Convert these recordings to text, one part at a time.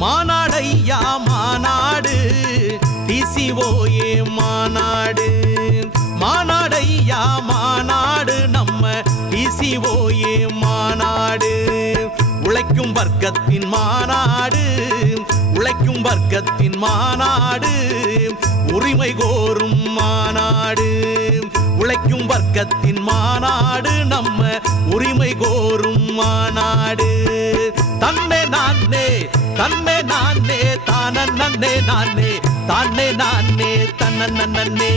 மாநாடையா மாநாடு டிசிஓஏ மாநாடு மாநாடையா மாநாடு நம்ம டிசிஓஏ மாநாடு உழைக்கும் வர்க்கத்தின் மாநாடு உழைக்கும் வர்க்கத்தின் மாநாடு உரிமை கோரும் மாநாடு உழைக்கும் வர்க்கத்தின் மாநாடு நம்ம உரிமை கோரும் மாநாடு தன்னை நானே தன்னை நானே தானே நானே தானே நானே தன்னே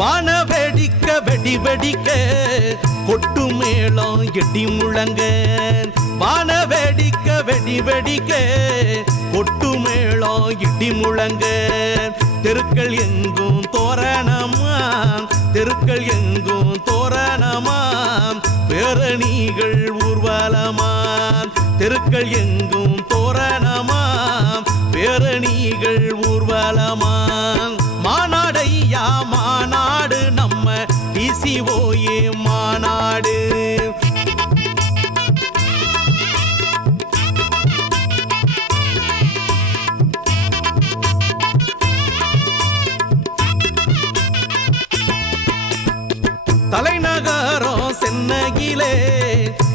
வான வெடிக்க வெடி வெடிக்க கொட்டு மேளம் எட்டி முழங்க வான வெடிக்க வெடி வெடிக்க கொட்டு மேளம் இடி முழங்க தெருக்கள் எங்கும் தோரணமா தெருக்கள் எங்கும் தோரணமா பேரணிகள் ஊர்வலமா தெருக்கள் எங்கும் தோரணமா பேரணிகள் ஊர்வலமா மாநாடையா மாநாடு நம்ம டிசிஓஏ மாநாடு தலைநகரம் சென்னகிலே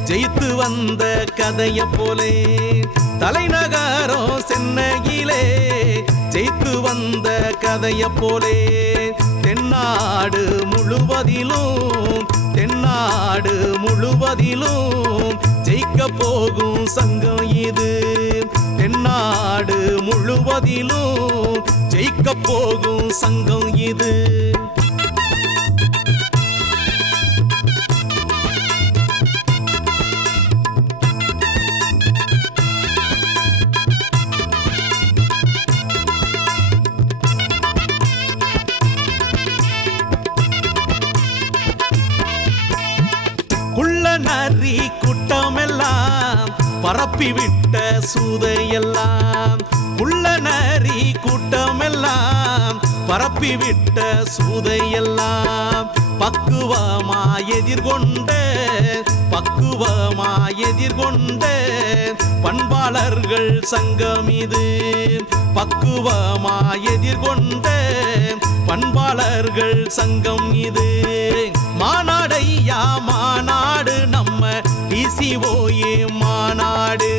ஜெயித்து வந்த கதைய போலே தலைநகரம் சென்னகிலே ஜெயித்து வந்த கதைய போலே தென்னாடு முழுவதிலும் தென்னாடு முழுவதிலும் ஜெயிக்க போகும் சங்கம் இது தென்னாடு முழுவதிலும் ஜெயிக்க போகும் சங்கம் இது நரி கூட்டமெல்லாம் பரப்பிவிட்ட சூதையெல்லாம் உள்ள நரி கூட்டமெல்லாம் பரப்பிவிட்ட சூதையெல்லாம் பக்குவமா எதிர்கொண்ட பக்குவமா எதிர்கொண்ட பண்பாளர்கள் சங்கம் இது பக்குவமா எதிர்கொண்ட பண்பாளர்கள் சங்கம் இது மாநாடையா மாநாடு நம்ம டிசிஓஏ மாநாடு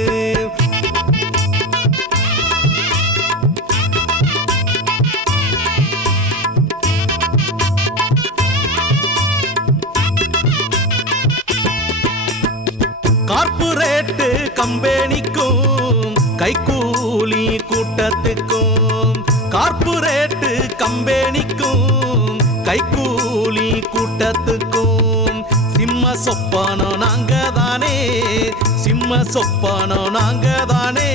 கார்ப்பரேட் கம்பெனிக்கும் கைக்கூலி கூட்டத்துக்கும் கார்ப்பரேட் கம்பெனிக்கும் கைக்கூலி கூட்டத்துக்கும் சிம்ம சொப்பானோ நாங்க தானே சிம்ம சொப்பானோ நாங்க தானே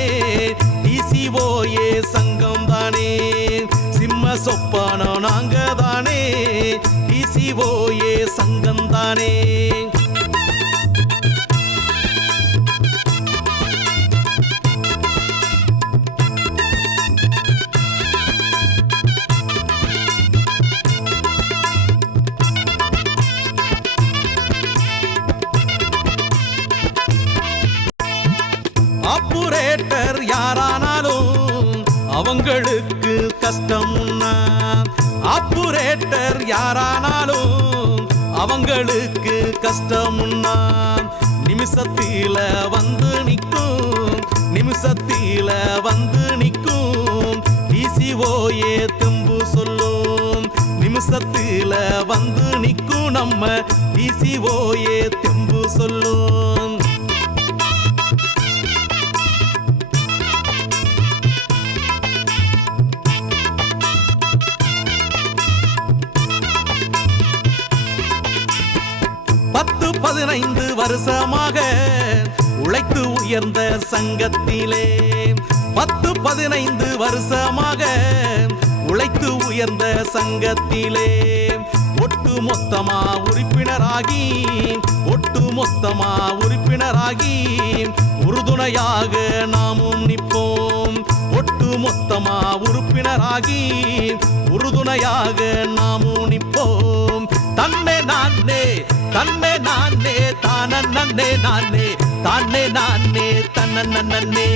டிசிஓஏ சங்கம் தானே சிம்ம சொப்பானோ நாங்க தானே டிசிஓஏ சங்கம் தானே ஆப்பரேட்டர் யாரானாலும் அவங்களுக்கு கஷ்டம்னா ஆப்பரேட்டர் யாரானாலும் அவங்களுக்கு கஷ்டம்னா நிமிஷத்தில வந்து நிற்கும் நிமிஷத்தில வந்து நிற்கும் டிசிஓஏ தெம்பு சொல்லும் நிமிஷத்தில வந்து நிற்கும் நம்ம டிசிஓஏ தெம்பு சொல்லும் பத்து 15 வருஷமாக உழைத்து உயர்ந்த சங்கத்திலே 10-15 வருஷமாக உழைத்து உயர்ந்த சங்கத்திலே ஒட்டு மொத்தமா உறுப்பினராகி உறுதுணையாக நாமும் நிற்போம். ஒட்டு மொத்தமா உறுப்பினராகி உறுதுணையாக நாமும் நிற்போம். தன்னை நானே தானே நானே தன்ன நன்னே